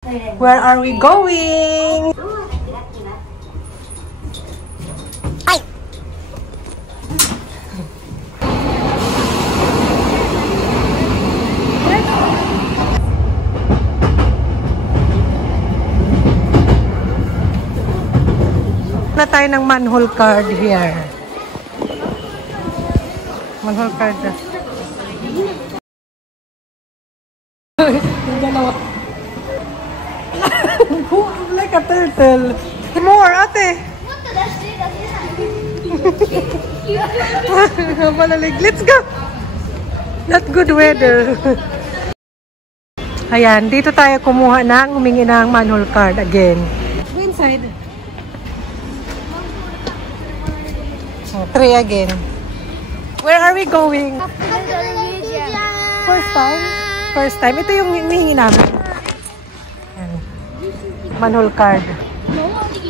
Where are we going? Ay! Na tayo ng manhole card here. Manhole card. Like a turtle. More, ate. Let's go. Not good weather. Ayan, dito tayo kumuha ng humingi ng manhole card again. Go inside. Oh, 3 again. Where are we going? First time? First time. Ito yung hinihingi namin. Ayan. Manhole card.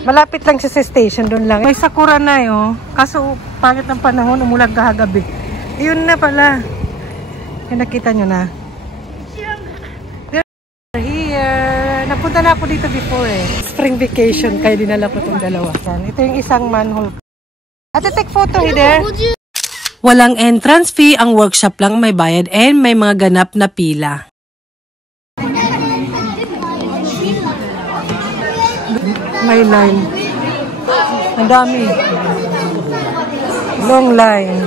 Malapit lang siya sa station, doon lang. May sakura na yun. Kaso, pangit ng panahon, umulan kahagabi. Yun na pala. Yung nakita nyo na. They're here. Napunta na ako dito before eh. Spring vacation, kaya dinala ko itong dalawa. Ito yung isang manhole card. Ate, take photo here. Walang entrance fee, ang workshop lang may bayad and may mga ganap na pila. May line. Ang dami. Long line.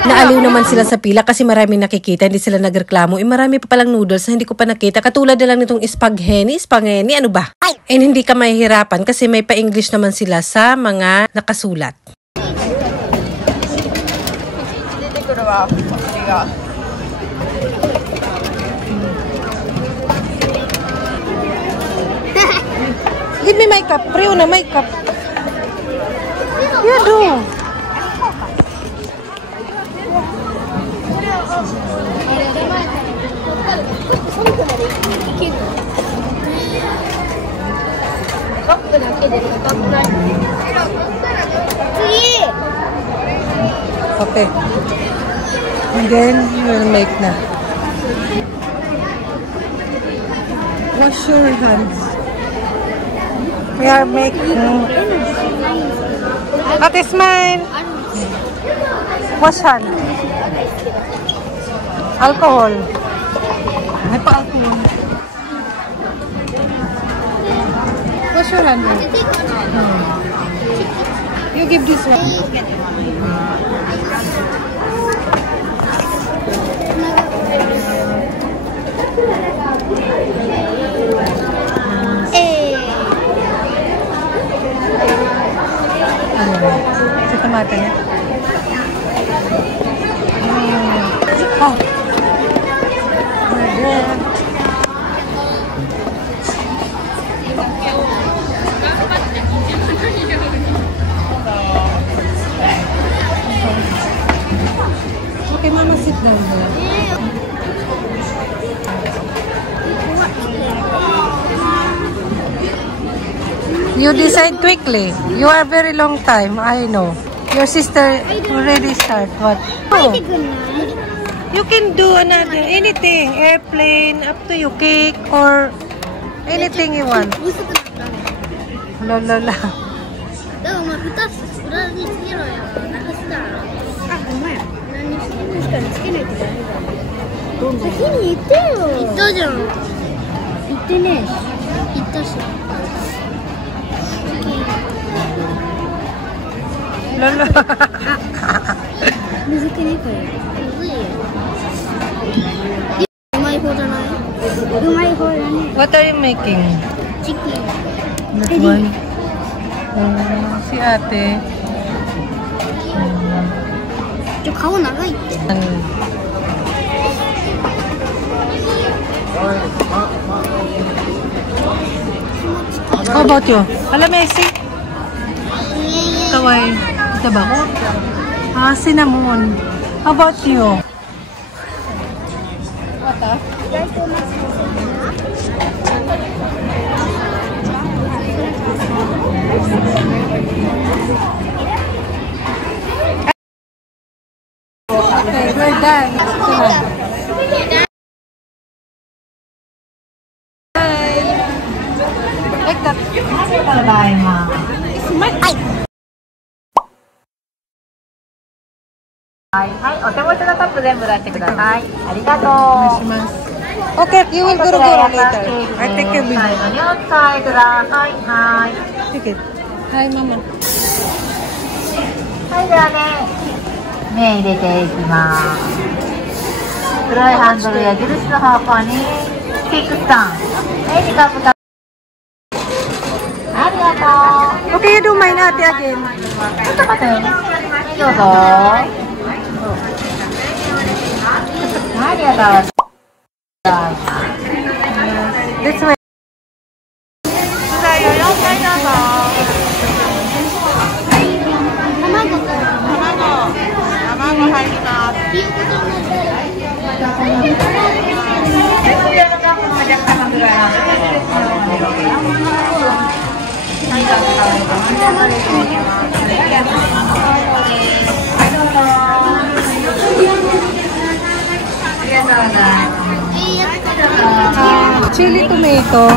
Naaliw naman sila sa pila kasi maraming nakikita, hindi sila nagreklamo. Marami pa palang noodles na hindi ko pa nakita. Katulad na lang nitong spaghetti, ano ba? And hindi ka mahihirapan kasi may pa-English naman sila sa mga nakasulat. Give me my cup. Prio na my cup. Yeah, do. Okay. And then we'll make na. Wash your hands. We are making. Ate, smile. Wash hand. Alcohol. May pa-alcohol. Wash your hand. You give this one. Sa tomate niya. Oh. Okay, Mama, sit down here. You decide quickly. You are very long time. I know. Your sister already start. What? Oh. You can do another anything. Airplane, up to you. Cake or anything you want. La la la. Lala. What are you making? Chicken. That one? Si ate. How about you? Alam, Messi? Kawai. Ito ba ko? Cinnamon. How about you? What? Okay, we're done. Like that. Smile. はい、はい、お手持ちのカップ全部出してください。ありがとう。Okay, you will go later. I take your video. 最後にお使いください。はい。Take it. Hi, Mama. はい、ではね、麺入れていきます。黒いハンドルや印の方向にキックスタン。はい、2カップか。ありがとう。Okay, you do mine, ate, again. ちょっと待って。どうぞ。ありがとう。This way. チリトメイト。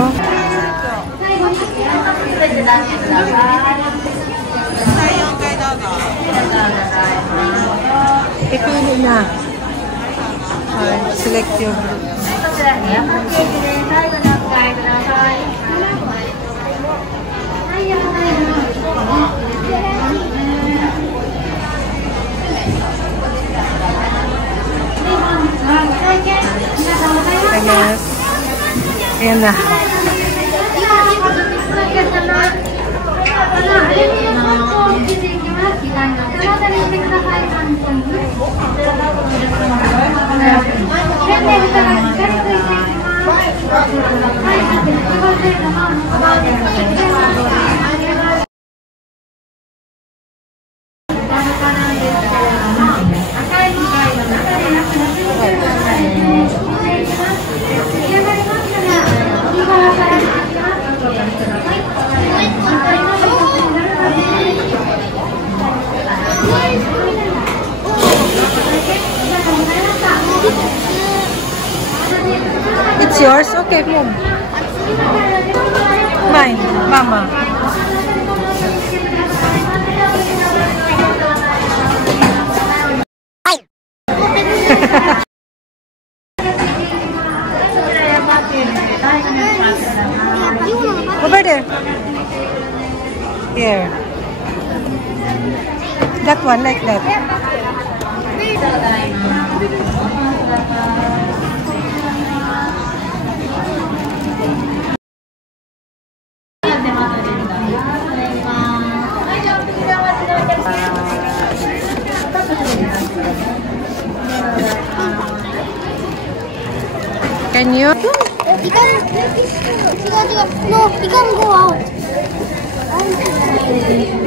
Pipili na. Select your group. Ayan na. It's yours? Okay, move. Mine, Mama. Over there. Here. That one, like that. Can you? No, you can go out.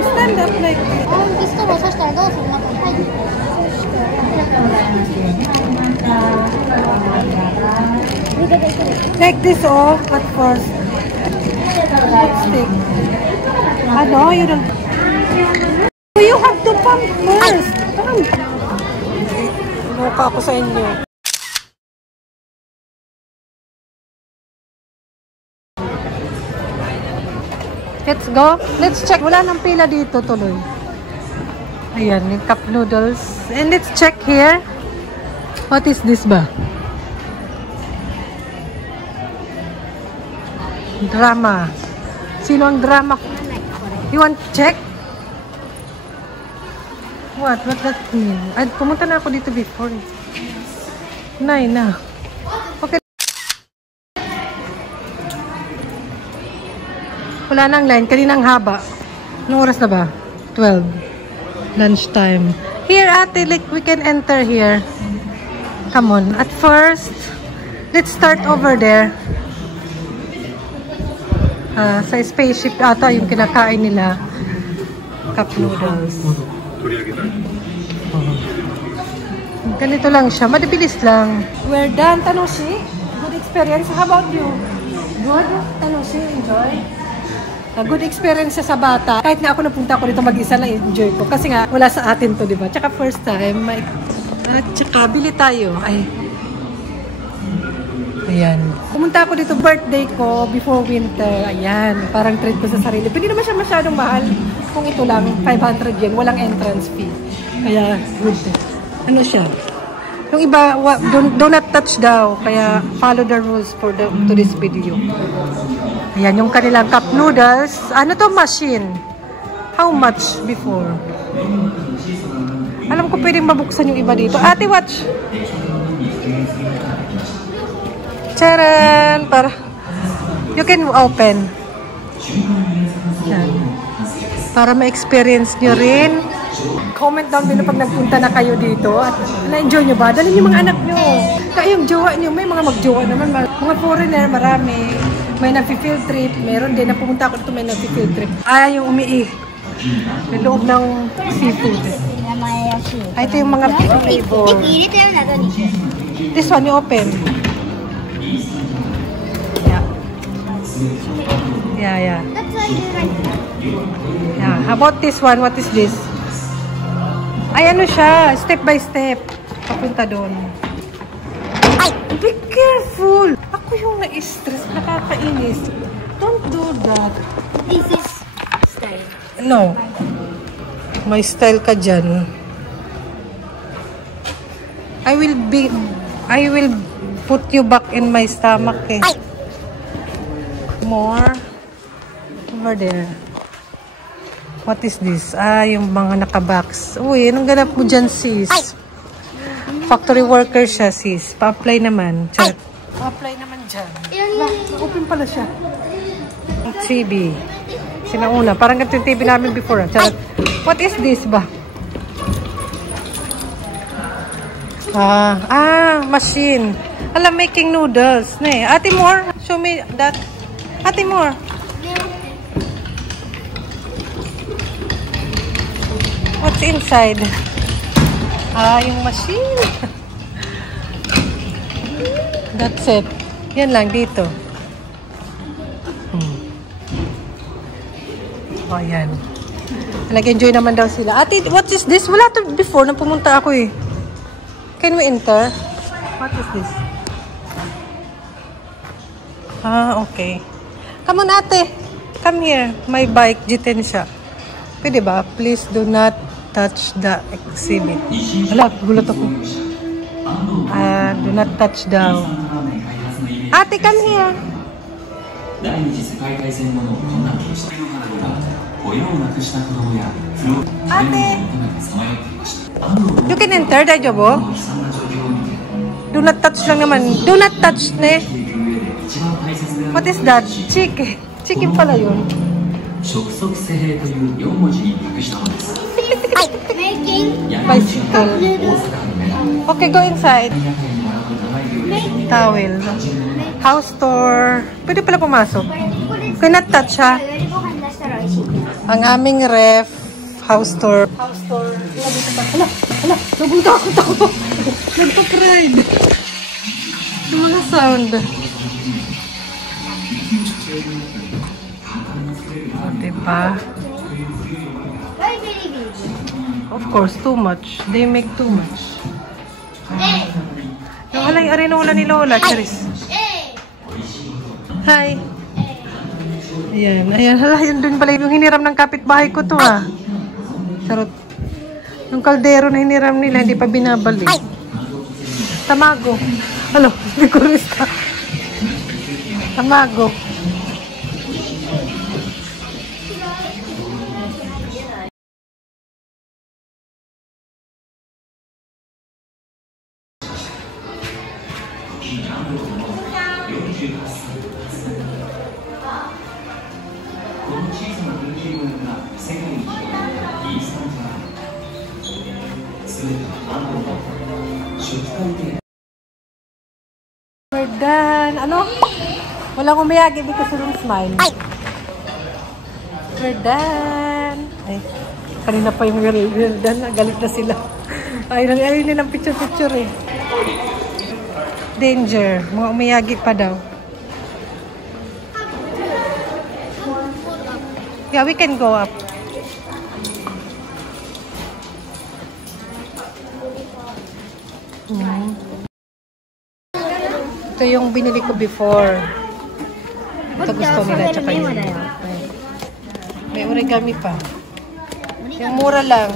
Stand up like this. ピストルを刺したらどうするの？はい。Like this all, but first. Stick. Ano? You don't... You have to pump first. Pump. Mukha ako sa inyo. Let's go. Let's check. Wala nang pila dito tuloy. Ayan, yung cup noodles. And let's check here. What is this ba? Drama. Sino ang drama? You want to check? What? What that mean? Ay, pumunta na ako dito before. Nay na. Okay. Wala nang line. Kaninang haba. Anong oras na ba? 12. Lunchtime. Here, ate, like, we can enter here. Come on. At first, let's start over there. Sa spaceship ata yung kinakain nila. Cup noodles. Ganito lang siya. Madibilis lang. We're done, Tanoshi. Good experience. How about you? Good? Tanoshi, enjoy? Good experience sa bata. Kahit nga ako napunta ako dito mag-isa lang, enjoy ko. Kasi nga, wala sa atin to, di ba? Tsaka first time, At saka, bili tayo. Ay. Ayan. Pumunta ako dito birthday ko before winter. Ayan. Parang treat ko sa sarili. Pero hindi naman siya masyadong mahal. Kung ito lang, 500 yen. Walang entrance fee. Kaya, good. Ano siya? Yung iba, do not touch daw. Kaya, follow the rules for to this video. Ayan, yung kanilang cup noodles. Ano to machine? How much before? Alam ko pwedeng mabuksan yung iba dito. Ate, watch! Charan! Para, you can open. Yan. Para ma-experience nyo rin. Comment down below pag nagpunta na kayo dito. At na-enjoy nyo ba? Dalhin yung mga anak nyo. Kaya yung jowa nyo, may mga mag-jowa naman. Mga foreigner, marami. May nag-field trip. Meron din na pumunta ako dito, may nag-field trip. Ay, yung umiih. May loob ng seafood. Ay, ito yung mga flavor. This one, you open. Yeah. Yeah. How about this one? What is this? Ay, ano siya? Step by step. Papunta doon. Ay, be careful! Ako yung na-stress. Nakakainis. Don't do that. This is style. No. May style ka dyan. I will put you back in my stomach eh. More. Over there. What is this? Ah, yung mga nakabox. Uy, anong ganap mo dyan, sis? Factory worker siya, sis. Pa-apply naman. Pa-apply naman dyan. Open pala siya. 3B. Sinauna. Parang ganito yung TV namin before. Charot. What is this ba? Machine. Alam, making noodles. Ate more. Show me that. Ate more. What's inside? Yung machine. That's it. Yan lang dito. Ayan. Nag-enjoy naman daw sila. Ate, what is this? Wala to before nang pumunta ako eh. Can we enter? What is this? Okay. Come on, ate. Come here. My bike, jitensya. Pwede ba? Please do not touch the exhibit. Wala, gulat ako. Do not touch daw. Ate, come here. Ate! You can enter, daijoubu? Do not touch lang naman. Do not touch, ne? What is that? Chicken. Chicken pala yun. Bicycle. Okay, go inside. Towel. House store. Pwede pala pumasok. Cannot touch, ha? Ang aming ref. House store. House store. Hala, nagutakot ako. Nagpa-pride. Yung mga sound. O, diba? Of course, too much. They make too much. Yung alay arenola ni Lola, Charis. Hi. Ayan, hala, yun dun pala yung hiniram ng kapitbahay ko to, ah. Charot. Yung kaldero na hiniram nila, hindi pa binabalik. Tamago. Alo, bikurista. Tamago. We're done. Ano? Walang umiyagi because of smile. We're done. Ay, kanina pa yung we're done. Galit na sila. Ay nilang picture-picture eh. Danger. Mga umiyagi pa daw. Yeah, we can go up. Ito yung binili ko before. Ito gusto nila, tsaka yun. May origami pa. Yung mura lang.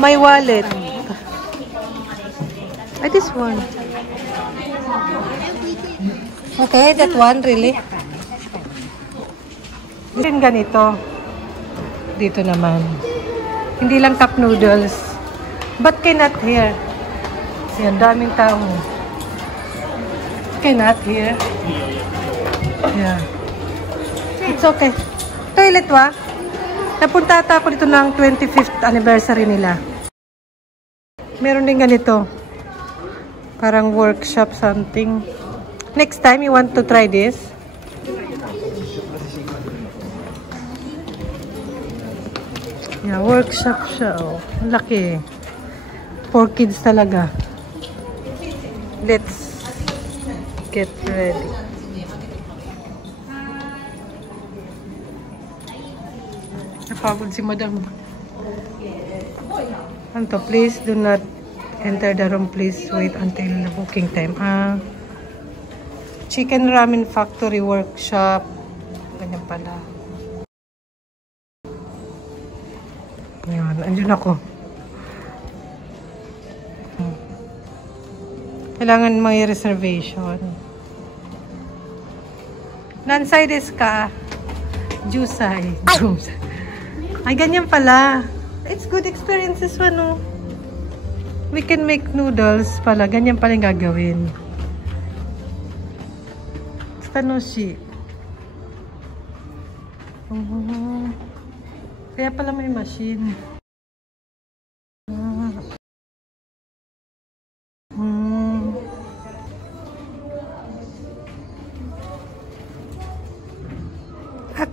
My wallet. Ay, this one. Okay, that one, really? Din ganito. Dito naman. Hindi lang cup noodles. But cannot here. Yan, daming tao. Cannot here. Yeah. It's okay. Toilet wa? Napunta ata ako dito ng 25th anniversary nila. Meron din ganito. Parang workshop something. Next time, you want to try this? Yeah, workshop siya. Oh. Laki. For kids talaga. Let's get ready. Napagod si madam. Anto, please do not enter the room. Please wait until the booking time. Chicken Ramen Factory Workshop. Ganyan pala. Yan, andun ako. Kailangan may reservation. Nansay desu ka? Jusai. Ay, ganyan pala. It's good experiences, ano? We can make noodles pala. Ganyan pala yung gagawin. Tanoshi. Kaya pala may machine.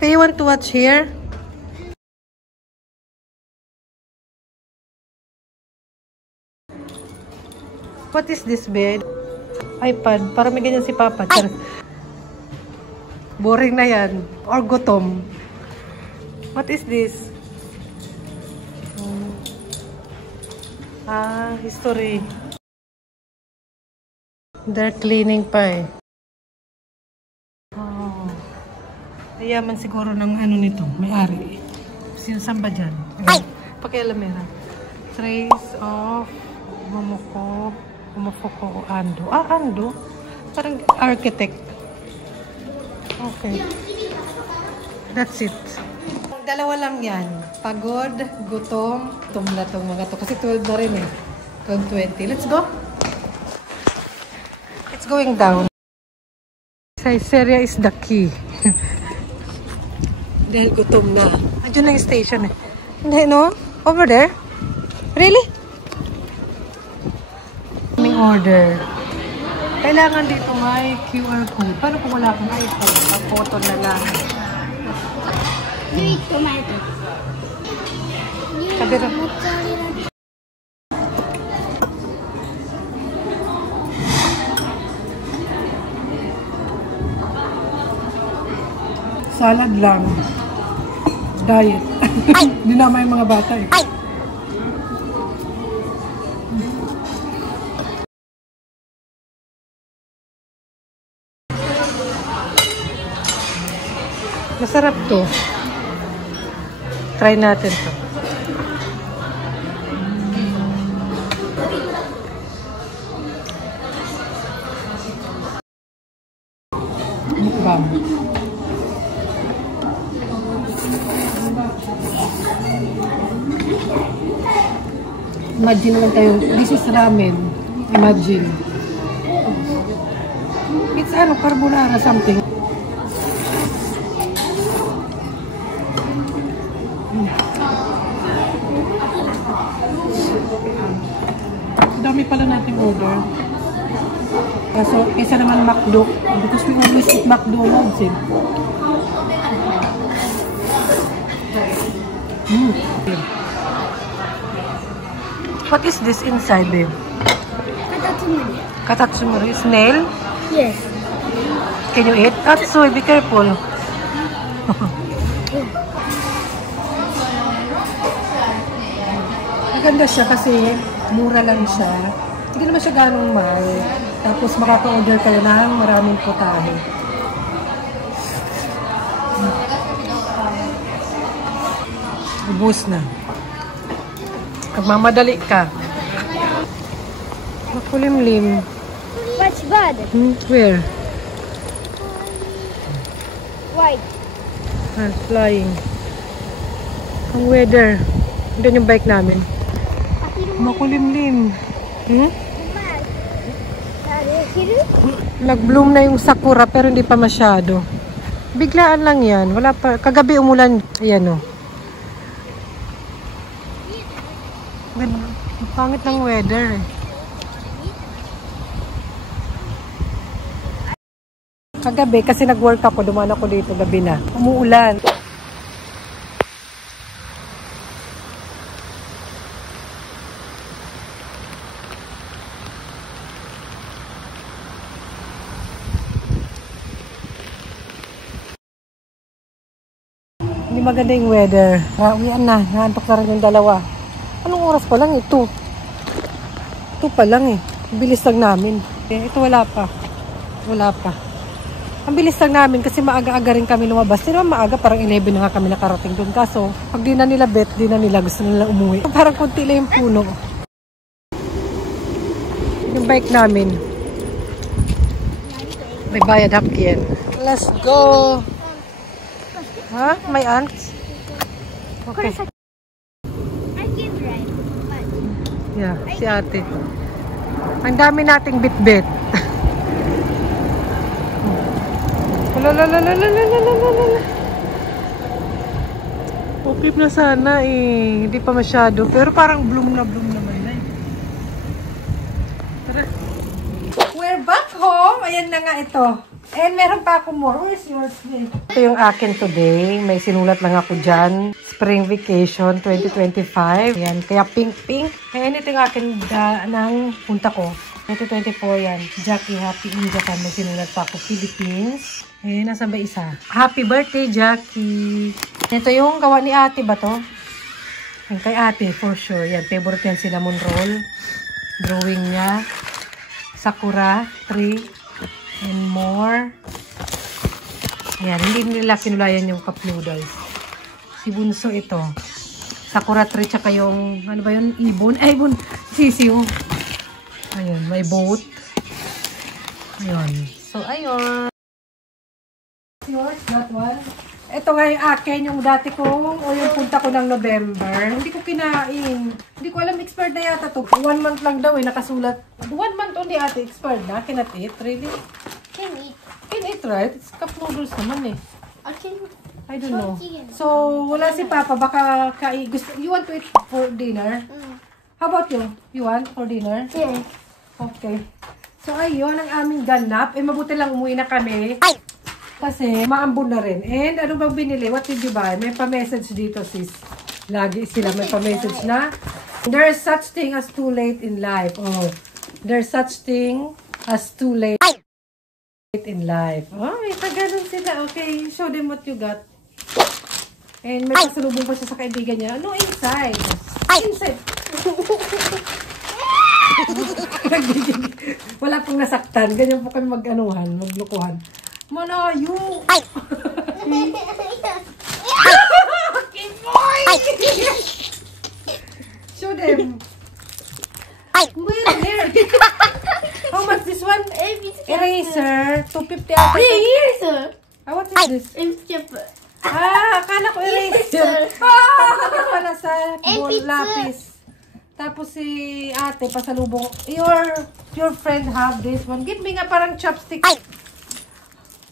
Ate, you want to watch here? What is this bed? iPad. Para may ganyan si Papa. Boring na yan. Or gutom. What is this? History. They're cleaning pa eh. Oh. Ayaman siguro ng ano nito. May-ari. Saan ba dyan? Pakialamera. Trace of Momoko Ando. Ando? Parang architect. Okay. That's it. Dalawa lang yan. Pagod, gutom. Gutom na itong mga to. Kasi 12 na rin eh. 12:20. Let's go. It's going down. Caesarea is the key. Dahil gutom na. Andiyan na yung station eh. Hindi, no? Over there? Really? May order. Kailangan dito may QR code. Paano kung wala akong iPhone? Pag-photo na lang. You eat tomato. Kabira. Salad lang. Diet. Dinama yung mga bata eh. Masarap to. Try natin to. Mukbang. Imagine naman tayo, this is ramen. Imagine. It's ano, carbonara something. Dami pala nating order. So, isa naman McDo. Because we always eat McDonald's eh. What is this inside, babe? Katatsumari. Katatsumari. Snail? Yes. Can you eat? Tatsuy, be careful. Maganda siya kasi Mura lang siya. Hindi naman siya ganong mahal. Tapos makaka-order kayo ng maraming putahe. Ubus na. Magmamadali ka. Makulimlim. What's bad? Where? White. Flying. Ang weather. Doon yung bike namin. Makulimlim. Nag-bloom na yung sakura pero hindi pa masyado. Biglaan lang yan. Wala pa. Kagabi umulan. Ayan o. Pangit ng weather eh. Kagabi kasi nag-work ako. Dumaan ako dito gabi na. Umuulan. Hindi maganda yung weather. Uwian na. Naantok na rin yung dalawa. Anong oras pa lang ito? Ito pa lang eh. Bilis lang namin. Ito wala pa. Wala pa. Ang bilis lang namin kasi maaga-aga rin kami lumabas. Di naman maaga, parang 11 na nga kami nakarating doon. Kaso, pag di na nila bet, di na nila gusto nila umuwi. Parang konti lang yung puno. Yung bike namin. May bayad hapkin. Let's go! Ha? May ants? Okay. I can drive. Yeah, si ate. Ang dami nating bit-bit. Okay na sana eh. Hindi pa masyado. Pero parang bloom na bloom naman na eh. Tara. We're back home. Ayan na nga ito. And meron pa ako more. Where's yours? Ito yung akin today. May sinulat lang ako dyan. Spring Vacation 2025. Ayan. Kaya pink-pink. Ayan ito yung akin ng punta ko. 2024 yan. Jackie, happy in Japan. May sinulat pa ako. Philippines. Ayan, nasa ba isa? Happy birthday, Jackie. Ito yung gawa ni ate ba to? Yan kay ate, for sure. Yan, favorite yan cinnamon roll. Drawing niya. Sakura, tree. And more. Ayan, hindi nila kinulayan yung cup noodles. Si Bunso ito. Sakura tree, tsaka yung, ano ba yun? Ibon. Ay, ibon. Sisiw. Ayun, may boat. Ayun. So, ayun. Yours, that one. Ito nga yung akin, yung dati kong, o yung punta ko ng November. Hindi ko kinain. Hindi ko alam, expired na yata to. 1 month lang daw eh, nakasulat. 1 month only ate, expired na. Cannot eat, really? Can eat. Can eat, right? It's cup noodles naman eh. I can. I don't know. So, wala si Papa, baka gusto, you want to eat for dinner? How about you? You want for dinner? Yeah. Okay. So, ayun, ang aming ganap. Eh, mabuti lang umuwi na kami. Kasi, maambon na rin. And, ano bang binili? What did you buy? May pa-message dito, sis. Lagi sila may pa-message na. There's such thing as too late in life. Oh, there's such thing as too late in life. Oh, may pa-ganon sila. Okay, show them what you got. And may pasalubong pa siya sa kaibigan niya. Ano inside? Inside. Wala pong nasaktan. Ganyan po kami mag-anuhan, maglukuhan. Manayo! Show them. Where? How much this one? Eraser. 250 ata. Eraser. What is this? Akala ko eraser. Wala sa lapis. Tapos si ate, pasalubong. Your friend have this one. Give me nga parang chopstick.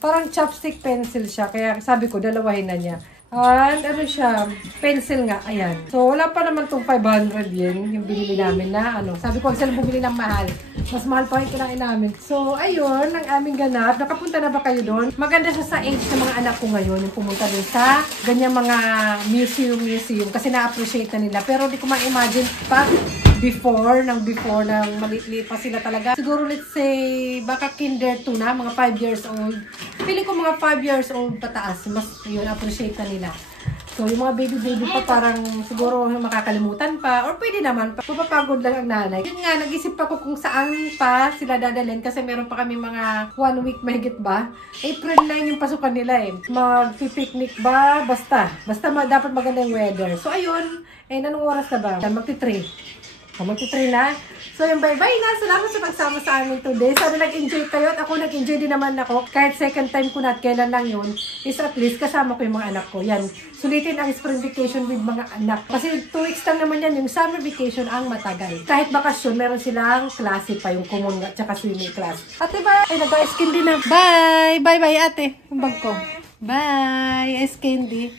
Parang chopstick pencil siya. Kaya sabi ko, dalawahin na niya. And ano siya, pencil nga. Ayan. So, wala pa naman itong 500 yen. Yung binili namin na ano. Sabi ko, huwag sila bumili ng mahal. Mas mahal pa yung kinain namin. So, ayun, ang aming ganap. Nakapunta na ba kayo doon? Maganda siya sa age ng mga anak ko ngayon. Yung pumunta doon sa ganyang mga museum. Kasi na-appreciate na nila. Pero di ko ma-imagine pa before ng maliit-liit pa sila talaga. Siguro let's say, baka kinder 2 na, mga 5 years old. Feeling ko mga 5 years old pataas. Mas yun, appreciate na nila. So, yung mga baby pa parang siguro makakalimutan pa or pwede naman pa. Mapapagod lang ang nanay. Yun nga, nag-isip ako kung saan pa sila dadalhin kasi meron pa kami mga 1 week mahigit ba. April 9 yung pasukan nila eh. Mag-picnic ba? Basta dapat maganda yung weather. So, ayun. Anong oras na ba? Magti-3. Magti-3 na. So, yung bye-bye na. Salamat sa pagsama sa amin today. Sana nag-enjoy kayo at ako nag-enjoy din naman ako. Kahit second time ko na at kailan lang yun, is at least kasama ko yung mga anak ko. Yan. Sulitin ang spring vacation with mga anak. Kasi 2 weeks lang naman yan. Yung summer vacation ang matagal. Kahit bakasyon, meron silang klase pa yung common at saka swimming class. Ate ba? Ay, nag-ice candy na. Bye! Bye-bye ate. Yung bag ko. Bye! Ice candy.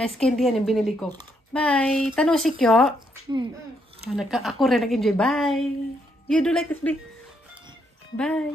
Ice candy yan yung binili ko. Bye! Tanong si Kyo. Ako rin nag-enjoy. Bye! You do like this, babe? Bye!